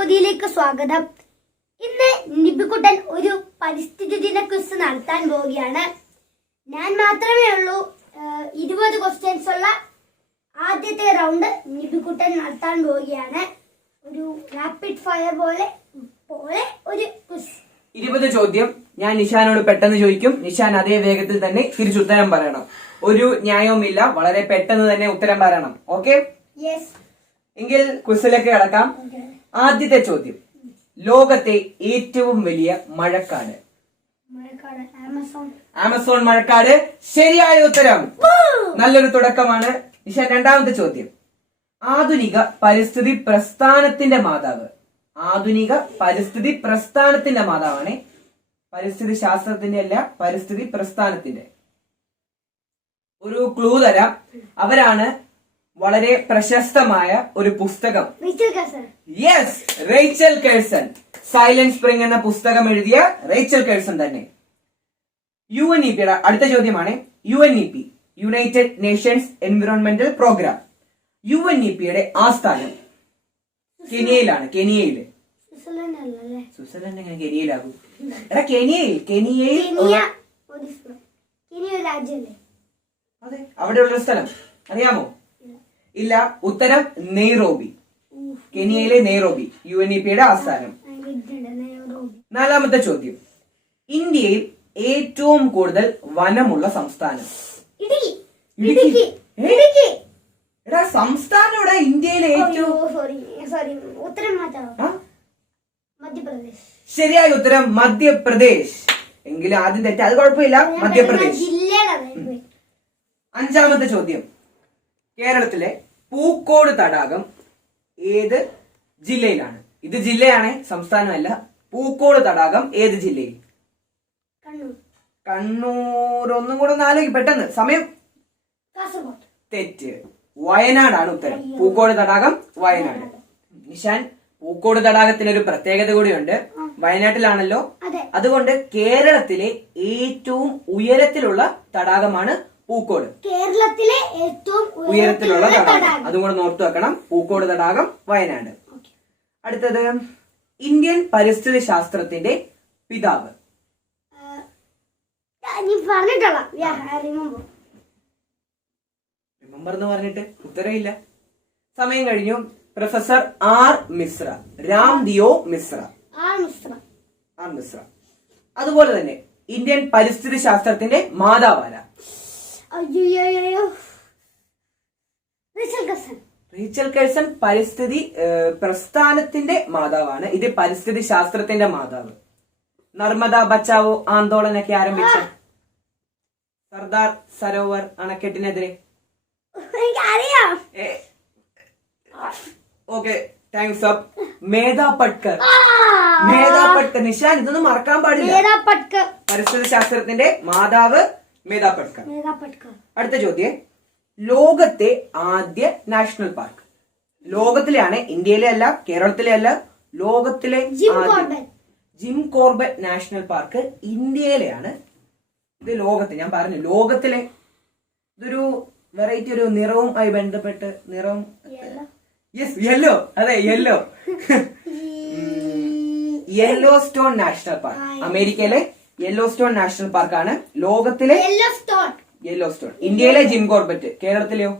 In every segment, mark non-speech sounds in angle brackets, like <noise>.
പൊതിയിലേക്ക് സ്വാഗതം. ഇന്ന് നിബിക്കുട്ടൻ ഒരു പരിസ്ഥിതി ദിന ക്വിസ് നടത്താൻ പോവുകയാണ്. ഞാൻ മാത്രമേ ഉള്ളൂ. ഇരുപത് ക്വസ്റ്റ്യൻസ് ഉള്ള ആദ്യത്തെ റൗണ്ട് നിബിക്കുട്ടൻ നടത്താൻ പോവുകയാണ്. ഒരു റാപ്പിഡ് ഫയർ പോലെ പോലെ ഒരു ക്വിസ് ഇരുപത് ചോദ്യം. ഞാൻ നിഷാനോട് പെട്ടെന്ന് ചോദിക്കും. നിഷാൻ അതേ വേഗത്തിൽ തന്നെ തിരിച്ചുത്തരം പറയണം. ഒരു ന്യായവുമില്ല. വളരെ പെട്ടെന്ന് തന്നെ ഉത്തരം പറയണം. ഓക്കെ യെസ് എങ്കിൽ ക്വിസിലേക്ക് കിടക്കാം. ആദ്യത്തെ ചോദ്യം. ലോകത്തെ ഏറ്റവും വലിയ മഴക്കാട്. ആമസോൺ. മഴക്കാട്. ശരിയായ ഉത്തരം. നല്ലൊരു തുടക്കമാണ്. നിഷ രണ്ടാമത്തെ ചോദ്യം. ആധുനിക പരിസ്ഥിതി പ്രസ്ഥാനത്തിന്റെ മാതാവ്. ആധുനിക പരിസ്ഥിതി പ്രസ്ഥാനത്തിന്റെ മാതാവാണ്. പരിസ്ഥിതി ശാസ്ത്രത്തിന്റെ അല്ല പരിസ്ഥിതി പ്രസ്ഥാനത്തിന്റെ. ഒരു ക്ലൂ തരാം. അവരാണ് വളരെ പ്രശസ്തമായ ഒരു പുസ്തകം. Yes Rachel Carson Silent Spring എന്ന പുസ്തകം എഴുതിയ റേച്ചൽ കേഴ്സൺ തന്നെ. യു എൻ ഇ പിയുടെ അടുത്ത ചോദ്യമാണ് U N E P United Nations Environmental Programme U N E പിയുടെ ആസ്ഥാനം കെനിയയിലാണ് കെനിയയിൽ. സ്വിറ്റ്സർലൻഡ് എങ്ങനെ കെനിയയിലാകും? എടാ കെനിയയിൽ കെനിയയിൽ അതെ അവിടെയുള്ള സ്ഥലം. അറിയാമോ? ഇല്ല ഉത്തരം നെയ്റോബി. കെനിയയിലെ നെയ്റോബി യു എൻ ഇ പിയുടെ ആസ്ഥാനം നാലാമത്തെ ചോദ്യം. ഇന്ത്യയിൽ ഏറ്റവും കൂടുതൽ വനമുള്ള സംസ്ഥാനം. ഇടുക്കി. എടാ സംസ്ഥാനം ഇവിടെ ഇന്ത്യയിലെ ഏറ്റവും ശരിയായ ഉത്തരം മധ്യപ്രദേശ്. എങ്കിലും ആദ്യം തെറ്റ്. അത് കുഴപ്പമില്ല. മധ്യപ്രദേശ്. അഞ്ചാമത്തെ ചോദ്യം. കേരളത്തിലെ പൂക്കോട് തടാകം ഏത് ജില്ലയിലാണ്? ഇത് ജില്ലയാണ് സംസ്ഥാനമല്ല. പൂക്കോട് തടാകം ഏത് ജില്ലയിൽ? കണ്ണൂർ. ഒന്നും കൂടെ ഒന്ന് ആലോചിക്കും പെട്ടെന്ന്. സമയം? തെറ്റ്. വയനാടാണ് ഉത്തരം. പൂക്കോട് തടാകം വയനാട്. നിഷാൻ പൂക്കോട് തടാകത്തിന് ഒരു പ്രത്യേകത കൂടിയുണ്ട്. വയനാട്ടിലാണല്ലോ. അതെ. അതുകൊണ്ട് കേരളത്തിലെ ഏറ്റവും ഉയരത്തിലുള്ള തടാകമാണ് പൂക്കോട്. കേരളത്തിലെ ഏറ്റവും ഉയരത്തിലുള്ള തടാകം. അതും കൂടെ നോർത്ത് വെക്കണം. പൂക്കോട് തടാകം വയനാട്. അടുത്തത് ഇന്ത്യൻ പരിസ്ഥിതി ശാസ്ത്രത്തിന്റെ പിതാവ്. റിമംബർ എന്ന് പറഞ്ഞിട്ട് ഉത്തരവില്ല. സമയം കഴിഞ്ഞു. Professor R Mishra. Ram Deo Mishra. R Mishra. അതുപോലെ തന്നെ ഇന്ത്യൻ പരിസ്ഥിതി ശാസ്ത്രത്തിന്റെ അയ്യോ റിച്ചൽ കേഴ്സൺ പരിസ്ഥിതി പ്രസ്ഥാനത്തിന്റെ മാതാവാണ്. ഇത് പരിസ്ഥിതി ശാസ്ത്രത്തിന്റെ മാതാവ്. നർമ്മദ ബച്ചാവോ ആന്തോളനൊക്കെ ആരംഭിച്ച? Sardar Sarovar അണക്കെട്ടിനെതിരെ. Okay thumbs up Medha Patkar. Medha Patkar. Nishan ഇതൊന്നും മറക്കാൻ പാടില്ല. പരിസ്ഥിതി ശാസ്ത്രത്തിന്റെ മാതാവ് മേധാ പട്കർ അടുത്ത ചോദ്യം. ലോകത്തെ ആദ്യ നാഷണൽ പാർക്ക്. ലോകത്തിലെയാണ് ഇന്ത്യയിലെ അല്ല കേരളത്തിലെ അല്ല ലോകത്തിലെ. ജിം കോർബറ്റ് നാഷണൽ പാർക്ക് ഇന്ത്യയിലെയാണ്. ഇത് ലോകത്തെ ഞാൻ പറഞ്ഞു ലോകത്തിലെ ഇതൊരു വെറൈറ്റി ഒരു നിറവും ആയി ബന്ധപ്പെട്ട് നിറവും യെസ് യെല്ലോ. അതെ യെല്ലോ. <laughs> Yellowstone National Park. അമേരിക്കയിലെ യെല്ലോ സ്റ്റോൺ നാഷണൽ പാർക്കാണ് ലോകത്തിലെ യെല്ലോ സ്റ്റോൺ യെല്ലോ സ്റ്റോൺ ഇന്ത്യയിലെ ജിം കോർബറ്റ് കേരളത്തിലെയോ?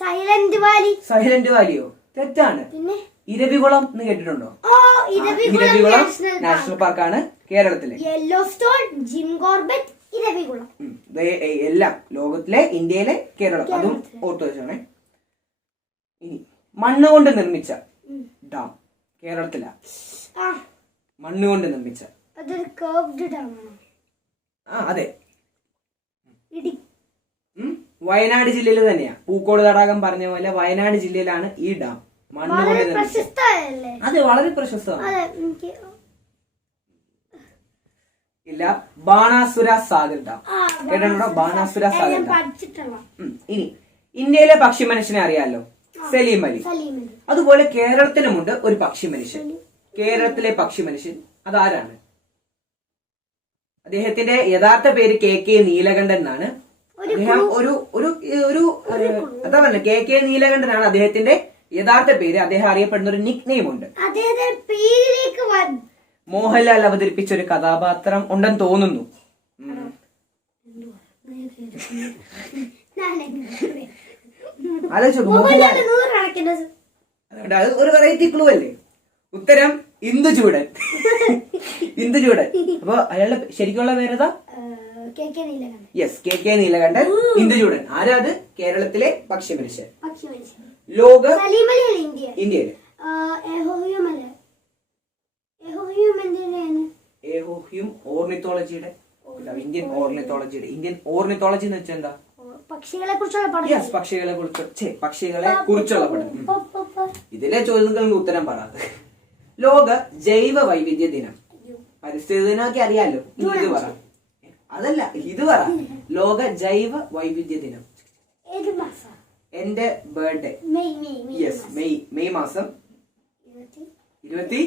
സൈലന്റ് വാലി സൈലന്റ് വാലിയോ തെറ്റാണ്. ഇരവികുളം എന്ന് കേട്ടിട്ടുണ്ടോ? ഇരവികുളം നാഷണൽ പാർക്ക് പാർക്കാണ് കേരളത്തിലെ. Yellowstone Jim Corbett Eravikulam. എല്ലാം ലോകത്തിലെ ഇന്ത്യയിലെ കേരളം. അതും. ഓർത്തു വെച്ചാണേ ഇനി മണ്ണ് കൊണ്ട് നിർമ്മിച്ച ഡാം കേരളത്തിലാ. മണ്ണ് കൊണ്ട് നിർമ്മിച്ച. അതൊരു കേർവ്ഡ് ഡാമാണ്? ആ അതെ. വയനാട് ജില്ലയിൽ തന്നെയാ. പൂക്കോട് തടാകം പറഞ്ഞ പോലെ വയനാട് ജില്ലയിലാണ് ഈ ഡാം. മണ്ണ് കൊണ്ട് അത് നിർമ്മിച്ച അതെ വളരെ പ്രശസ്തമാണ്. ഇല്ല ബാണാസുര സാഗർ ഡാം. കേട്ടോ ബാണാസുര സാഗർ ഡാം. ഇനി ഇന്ത്യയിലെ പക്ഷി മനുഷ്യനെ അറിയാലോ? സലീം അലി. അതുപോലെ കേരളത്തിലുമുണ്ട് ഒരു പക്ഷി മനുഷ്യൻ. കേരളത്തിലെ പക്ഷി മനുഷ്യൻ. അതാരാണ്? അദ്ദേഹത്തിന്റെ യഥാർത്ഥ പേര് കെ കെ നീലകണ്ഠൻ എന്നാണ്. അദ്ദേഹം ഒരു ഒരു ഒരു അതാ എന്താ പറയുക കെ കെ നീലകണ്ഠനാണ് അദ്ദേഹത്തിന്റെ യഥാർത്ഥ പേര്. അദ്ദേഹം അറിയപ്പെടുന്ന ഒരു നിക് നെയിം ഉണ്ട് മോഹൻലാൽ അവതരിപ്പിച്ച ഒരു കഥാപാത്രം ഉണ്ടെന്ന് തോന്നുന്നു. അല്ലേ ആലോചിച്ച് മോഹൻലാൽ അത് ഒരു വെറൈറ്റി ക്ലൂ അല്ലേ? ഉത്തരം ഇന്ദുചൂടൻ ഇന്ദുചൂടൻ അപ്പൊ അയാളുടെ ശരിക്കുള്ള പേരേതാ yes K K Neelakantan. Induchoodan ആരാ അത് കേരളത്തിലെ പക്ഷി മനുഷ്യൻ ലോക ഇന്ത്യയിലെ. ഏഹോഹ്യം ഓർണിത്തോളജിയുടെ. ഇന്ത്യൻ ഓർണിത്തോളജിയുടെ. ഇന്ത്യൻ ഓർണിത്തോളജി എന്ന് വെച്ചാൽ എന്താ? പക്ഷികളെ കുറിച്ചുള്ള പഠനം. യെസ് പക്ഷികളെ കുറിച്ച് പക്ഷികളെ കുറിച്ചുള്ള പഠനം. ഇതിലെ ചോദ്യങ്ങൾക്ക് ഉത്തരം പറയാതെ ലോക ജൈവ വൈവിധ്യ ദിനം. പരിസ്ഥിതി ദിനമൊക്കെ അറിയാലോ? ഇത് പറ. അതല്ല ഇത് പറ. ലോക ജൈവ വൈവിധ്യ ദിനം. എന്റെ birthday May yes May May മാസം. ഇരുപത്തി!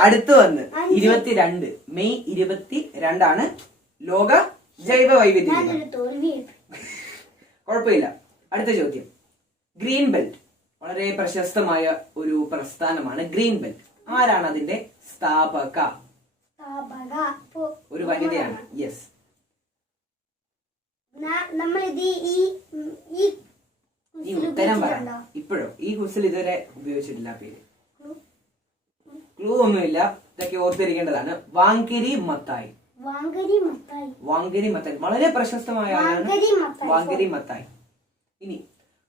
അടുത്ത് വന്ന്. ഇരുപത്തിരണ്ട്. മെയ് ഇരുപത്തി രണ്ടാണ് ലോക ജൈവ വൈവിധ്യ ദിനം. കുഴപ്പമില്ല. അടുത്ത ചോദ്യം. Green belt. വളരെ പ്രശസ്തമായ ഒരു പ്രസ്ഥാനമാണ് ഗ്രീൻ ബെൽറ്റ്. ആരാണ് അതിന്റെ സ്ഥാപക? ഒരു വനിതയാണ്. യെസ് ഈ- ഉത്തരം പറ. ഇപ്പോഴും? ഈ കുസിൽ ഇതുവരെ ഉപയോഗിച്ചിട്ടില്ല പേര്. ക്ലൂ ഒന്നുമില്ല. ഇതൊക്കെ ഓർത്തിരിക്കേണ്ടതാണ്. വാങ്കിരി മത്തായി. വാങ്കരി മത്തായി. വളരെ പ്രശസ്തമായ ആളാണ് വാങ്കരി മത്തായി. ഇനി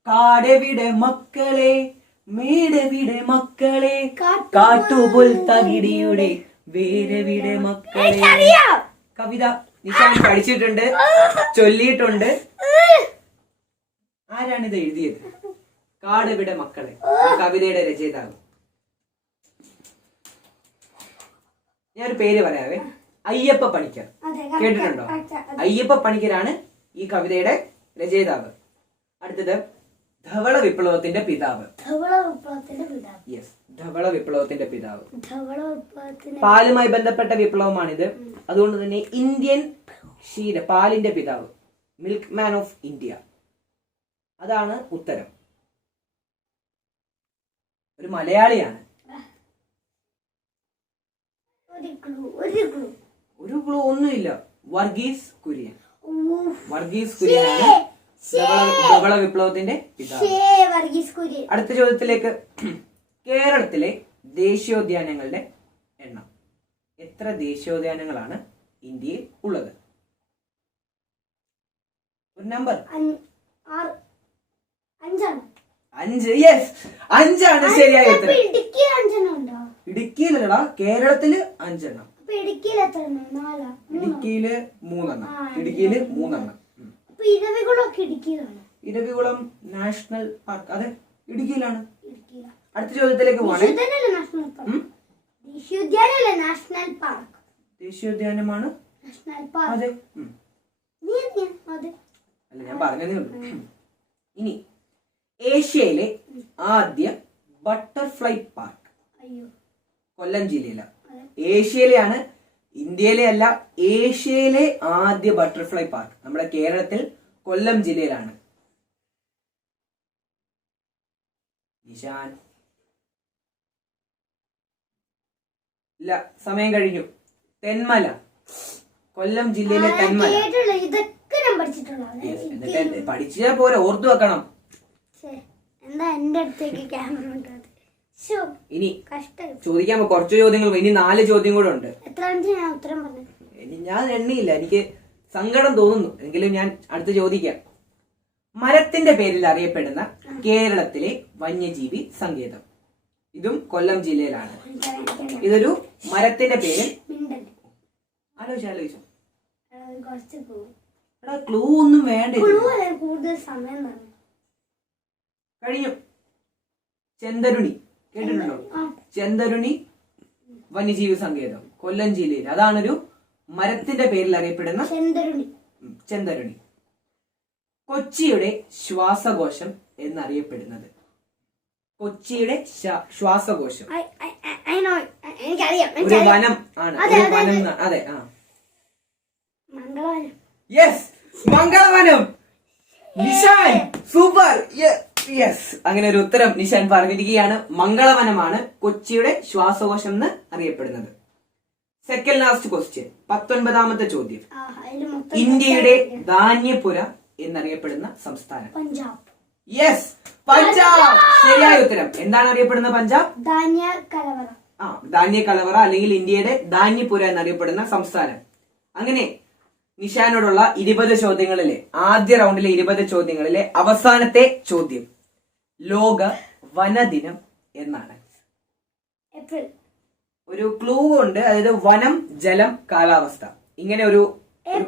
കാടെവിടെ മക്കളെ? മേടെവിടെ മക്കളെ? കാട്ടുപുൽ തകിടിയുടെ വേരെവിടെ മക്കളെ? കവിത നിശാൻ പഠിച്ചിട്ടുണ്ട് ചൊല്ലിയിട്ടുണ്ട്. ആരാണിത് എഴുതിയത്? കാടെവിടെ മക്കളെ? കവിതയുടെ രചയിതാവ്. ഞാനൊരു പേര് പറയാവേ. അയ്യപ്പ പണിക്കർ. കേട്ടിട്ടുണ്ടോ? അയ്യപ്പ പണിക്കരാണ് ഈ കവിതയുടെ രചയിതാവ്. അടുത്തത് ധവള വിപ്ലവത്തിന്റെ പിതാവ്. ധവള വിപ്ലവത്തിന്റെ പിതാവ്. യെസ് ധവള വിപ്ലവത്തിന്റെ പിതാവ്. ധവള വിപ്ലവത്തിന്റെ പാലുമായി ബന്ധപ്പെട്ട വിപ്ലവമാണിത്. അതുകൊണ്ട് തന്നെ ഇന്ത്യൻ ക്ഷീര പാലിന്റെ പിതാവ്. മിൽക്ക് മാൻ ഓഫ് ഇന്ത്യ അതാണ് ഉത്തരം. ഒരു മലയാളിയാണ്. ഒരു ക്ലൂ ഒന്നുമില്ല. വർഗീസ് കുര്യൻ. വർഗീസ് വർഗീസ് കുര്യനാണ്. ധവള വിപ്ലവത്തിന്റെ പിതാവ്. അടുത്ത ചോദ്യത്തിലേക്ക്. കേരളത്തിലെ ദേശീയോദ്യാനങ്ങളുടെ എണ്ണം. എത്ര ദേശീയോദ്യാനങ്ങളാണ് ഇന്ത്യയിൽ ഉള്ളത്? നമ്പർ അഞ്ച്- യെസ് അഞ്ചാണ്. ശരിയായ ഉത്തരം. ഇടുക്കിയിലല്ലടാ. കേരളത്തിൽ അഞ്ചെണ്ണം. ഇടുക്കിയിൽ മൂന്നെണ്ണം. ഇടുക്കിയിൽ മൂന്നെണ്ണം. Eravikulam National Park. അതെ ഇടുക്കിയിലാണ്. അടുത്ത ചോദ്യത്തിലേക്ക് ദേശീയോദ്യാനല്ലേ നാഷണൽ പാർക്ക്? ദേശീയോദ്യാനമാണ്. അതെ അല്ല ഞാൻ പറഞ്ഞതേ ഉള്ളൂ. ഇനി ഏഷ്യയിലെ ആദ്യ ബട്ടർഫ്ലൈ പാർക്ക്. കൊല്ലം ജില്ലയിലാണ്. ഏഷ്യയിലെയാണ് ഇന്ത്യയിലെ അല്ല ഏഷ്യയിലെ ആദ്യ ബട്ടർഫ്ലൈ പാർക്ക്. നമ്മുടെ കേരളത്തിൽ കൊല്ലം ജില്ലയിലാണ്. നിശാൻ ഇല്ല സമയം കഴിഞ്ഞു. തെന്മല. കൊല്ലം ജില്ലയിലെ തെന്മല. എന്നിട്ട് പഠിച്ചാൽ പോരെ ഓർത്തു വെക്കണം. ഇനി ചോദിക്കാൻ കുറച്ച് ചോദ്യങ്ങൾ ഇനി നാല് ചോദ്യം കൂടെ ഉണ്ട്. ഇനി ഞാൻ എണ്ണിയില്ല എനിക്ക് സങ്കടം തോന്നുന്നു. എങ്കിലും ഞാൻ അടുത്ത് ചോദിക്കാം. മരത്തിന്റെ പേരിൽ അറിയപ്പെടുന്ന കേരളത്തിലെ വന്യജീവി സങ്കേതം. ഇതും കൊല്ലം ജില്ലയിലാണ്. ഇതൊരു മരത്തിന്റെ പേര് മിണ്ടൽ ആലോചിച്ചു. ക്ലൂ ഒന്നും വേണ്ട കഴിഞ്ഞു. ചെന്തരുണി കേട്ടിട്ടുണ്ടോ? ചെന്തരുണി വന്യജീവി സങ്കേതം. കൊല്ലം ജില്ലയിൽ. അതാണൊരു മരത്തിന്റെ പേരിൽ അറിയപ്പെടുന്ന ചെന്തരുണി. കൊച്ചിയുടെ ശ്വാസകോശം എന്നറിയപ്പെടുന്നത്. കൊച്ചിയുടെ ശ്വാസകോശം. ഒരു വനം ആണ് അതെ, ഒരു വനം അതെ. ആ. Mangalavanam yes Mangalavanam Nishan super yes അങ്ങനെ ഒരു ഉത്തരം നിഷാൻ പറഞ്ഞിരിക്കുകയാണ്. മംഗളവനമാണ് കൊച്ചിയുടെ ശ്വാസകോശം എന്ന് അറിയപ്പെടുന്നത്. സെക്കൻഡ് ലാസ്റ്റ് ക്വസ്റ്റ്യൻ പത്തൊൻപതാമത്തെ ചോദ്യം. ഇന്ത്യയുടെ ധാന്യപുര എന്നറിയപ്പെടുന്ന സംസ്ഥാനം. പഞ്ചാബ്. യെസ് പഞ്ചാബ്. ശരിയായ ഉത്തരം. എന്താണ് അറിയപ്പെടുന്ന പഞ്ചാബ്? ധാന്യ കലവറ. ആ ധാന്യ കലവറ അല്ലെങ്കിൽ ഇന്ത്യയുടെ ധാന്യപുര എന്നറിയപ്പെടുന്ന സംസ്ഥാനം. അങ്ങനെ നിഷാനോടുള്ള ഇരുപത് ചോദ്യങ്ങളിലെ ആദ്യ റൗണ്ടിലെ ഇരുപത് ചോദ്യങ്ങളിലെ അവസാനത്തെ ചോദ്യം. ലോക വനദിനം എന്നാണ്. ഏപ്രിൽ. ഒരു ക്ലൂ ഉണ്ട്. അതായത് വനം ജലം കാലാവസ്ഥ. ഇങ്ങനെ ഒരു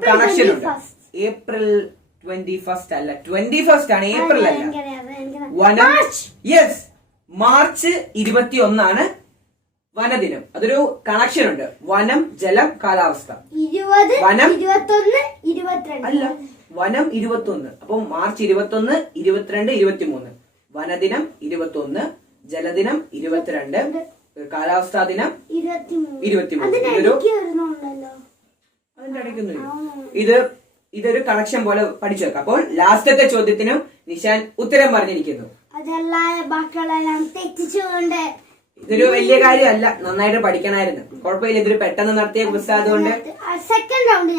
കണക്ഷൻ ഉണ്ട്. ഏപ്രിൽ ട്വന്റി ഫസ്റ്റ് അല്ല. ട്വന്റി ഫസ്റ്റ് ആണ് ഏപ്രിൽ അല്ല. വനം യെസ് മാർച്ച് ഇരുപത്തി ഒന്നാണ് വനദിനം. അതൊരു കണക്ഷൻ ഉണ്ട്. വനം ജലം കാലാവസ്ഥ. വനം? അല്ല. വനം ഇരുപത്തി ഒന്ന് അപ്പൊ മാർച്ച് ഇരുപത്തി ഒന്ന് ഇരുപത്തിരണ്ട് ഇരുപത്തിമൂന്ന്. വനദിനം ഇരുപത്തി ഒന്ന് ജലദിനം ഇരുപത്തിരണ്ട്. കാലാവസ്ഥാ ദിനം ഇരുപത്തിമൂന്ന്. ഇതൊരു അതിന്റെ ഇടയ്ക്കൊന്നും ഇത് ഇതൊരു കണക്ഷൻ പോലെ പഠിച്ചു വെക്കാം. അപ്പോൾ ലാസ്റ്റത്തെ ചോദ്യത്തിന് നിഷാൻ ഉത്തരം പറഞ്ഞിരിക്കുന്നു. ഇതൊരു വലിയ കാര്യമല്ല. നന്നായിട്ട് പഠിക്കണമായിരുന്നു. കുഴപ്പമില്ല. ഇതൊരു പെട്ടെന്ന് നടത്തിയ ക്വിസ് ആയതുകൊണ്ട്.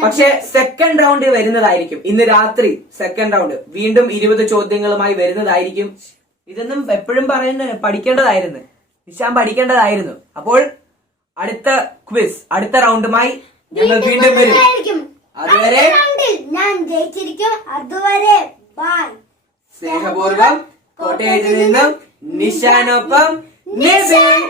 പക്ഷെ സെക്കൻഡ് റൗണ്ട് വരുന്നതായിരിക്കും. ഇന്ന് രാത്രി സെക്കൻഡ് റൗണ്ട് വീണ്ടും ഇരുപത് ചോദ്യങ്ങളുമായി വരുന്നതായിരിക്കും. ഇതൊന്നും എപ്പോഴും പറയുന്ന പഠിക്കേണ്ടതായിരുന്നു. നിശാൻ പഠിക്കേണ്ടതായിരുന്നു അപ്പോൾ അടുത്ത ക്വിസ് അടുത്ത റൗണ്ടുമായി ഞങ്ങൾ വീണ്ടും വരും. അതുവരെ ഞാൻ ജയിച്ചിരിക്കും. അതുവരെ ബൈ സ്നേഹപൂർവം കോട്ടയത്ത് നിന്നും നിശാനൊപ്പം നിബിൻ